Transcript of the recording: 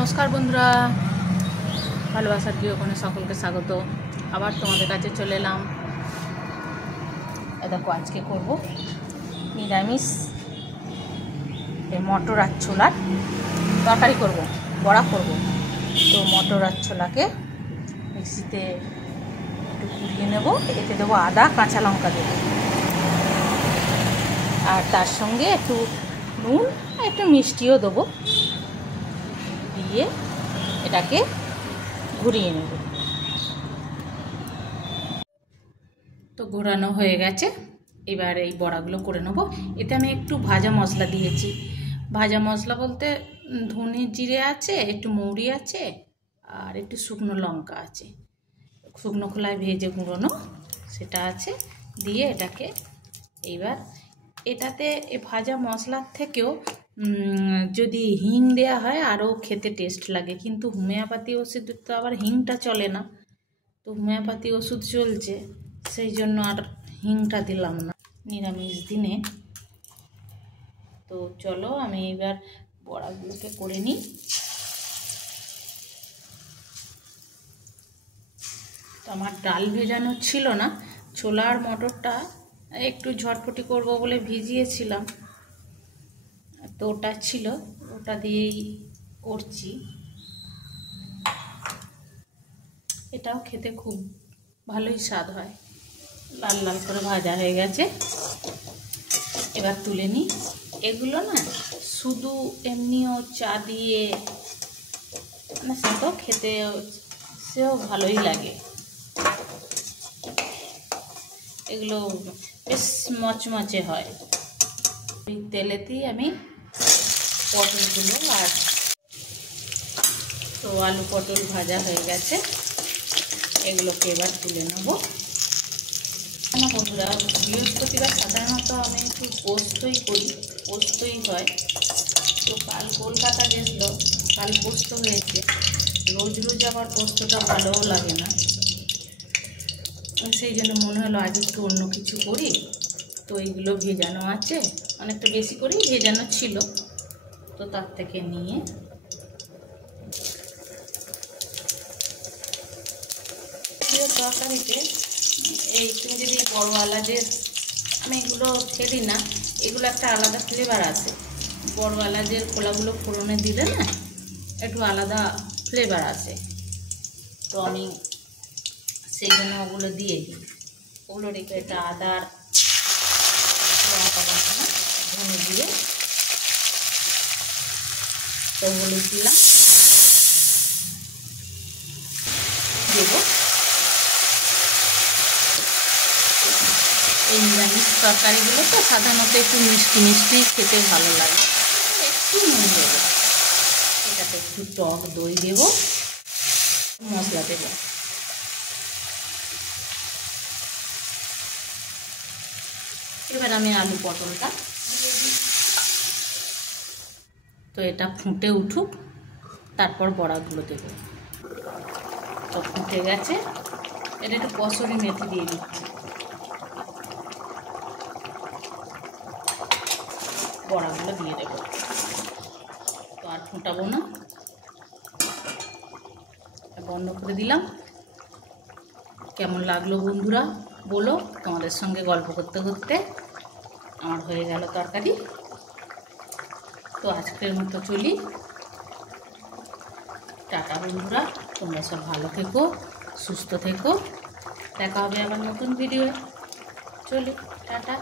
নমস্কার বন্ধুরা, ভালোবাসার গৃহকোণে সকলকে স্বাগত। আবার তোমাদের কাছে চলে এলাম। দেখো, আজকে করব নিরামিষ মটর আর ছোলার তরকারি করব, বড়া করব। তো মটর আর ছোলাকে মিক্সিতে একটু ঘুরিয়ে নেব, এতে দেবো আদা, কাঁচা লঙ্কা দেবো, আর তার সঙ্গে একটু নুন আর একটু মিষ্টিও দেবো, দিয়ে এটাকে ঘুরিয়ে নেব। তো ঘোরানো হয়ে গেছে, এবার এই বড়াগুলো করে নেব। এতে আমি একটু ভাজা মশলা দিয়েছি। ভাজা মশলা বলতে ধনে জিরে আছে, একটু মৌরি আছে, আর একটু শুকনো লঙ্কা আছে, শুকনো খোলায় ভেজে গুঁড়োনো সেটা আছে। দিয়ে এটাকে এইবার এটাতে ভাজা মশলার থেকেও যদি হিং দেওয়া হয় আরও খেতে টেস্ট লাগে, কিন্তু হোমিওপ্যাথি ওষুধ তো আবার হিংটা চলে না। তো হোমিওপ্যাথি ওষুধ চলছে, সেই জন্য আর হিংটা দিলাম না নিরামিষ দিনে। তো চলো আমি এবার বড়াগুলোকে করে নিই। তো আমার ডাল ভেজানো ছিল না, ছোলা আর মটরটা একটু ঝটপটি করব বলে ভিজিয়েছিলাম, তো ওটা ছিল, ওটা দিয়েই করছি। এটাও খেতে খুব ভালোই স্বাদ হয়। লাল লাল করে ভাজা হয়ে গেছে, এবার তুলে নিই। এগুলো না শুধু এমনিও চা দিয়ে মানে সেটাও খেতে সেও ভালোই লাগে। এগুলো বেশ মচমচে হয়। এই তেলেতেই আমি পটলগুলো আর তো আলু পটল ভাজা হয়ে গেছে, এগুলোকে এবার তুলে নেব। আমার বন্ধুরা, বৃহস্পতিবার সাধারণত আমি একটু পোস্তই করি, পোস্তই হয়। তো কাল কলকাতা গেছিল, কাল পোস্ত হয়েছে। রোজ রোজ আবার পোস্তটা ভালোও লাগে না, সেই জন্য মনে হলো আজ একটু অন্য কিছু করি। তো এইগুলো ভেজানো আছে, অনেকটা বেশি করেই ভেজানো ছিল, তো তার থেকে নিয়ে তরকারিতে এই তুমি যদি বড় এলাচের, আমি এগুলো ফেলি না, এগুলো একটা আলাদা ফ্লেভার আছে। বড় এলাচের খোলাগুলো ফোড়নে দিলে না একটু আলাদা ফ্লেভার আসে, তো আমি সেই জন্য ওগুলো দিয়ে দিই। ওগুলো রেখে এটা আদার লঙ্কা বাটা ধনে দিয়ে তো হলুদ দিলাম, দেবো। এই নিরামিষ তরকারিগুলো তো সাধারণত একটু মিষ্টি মিষ্টি খেতে ভালো লাগে, একটু নুন দেবো, এটাতে একটু টক দই দেবো, মশলা দেবো। এবার আমি আলু পটলটা দিয়ে দিই। তো এটা ফুটে উঠুক, তারপর বড়াগুলো দেবো। তো ফুটে গেছে, এটা একটু কসুরি মেথি দিয়ে দিচ্ছি। বড়াগুলো দিয়ে দেবো, তো আর ফুটাবো না, বন্ধ করে দিলাম। কেমন লাগলো বন্ধুরা বলো। তোমাদের সঙ্গে গল্প করতে করতে আমার হয়ে গেল তরকারি। তো আজকের মতো চলি, টাটা বন্ধুরা, তোমরা সব ভালো থেকো, সুস্থ থেকো, দেখা হবে আবার নতুন ভিডিও। চলি, টাটা।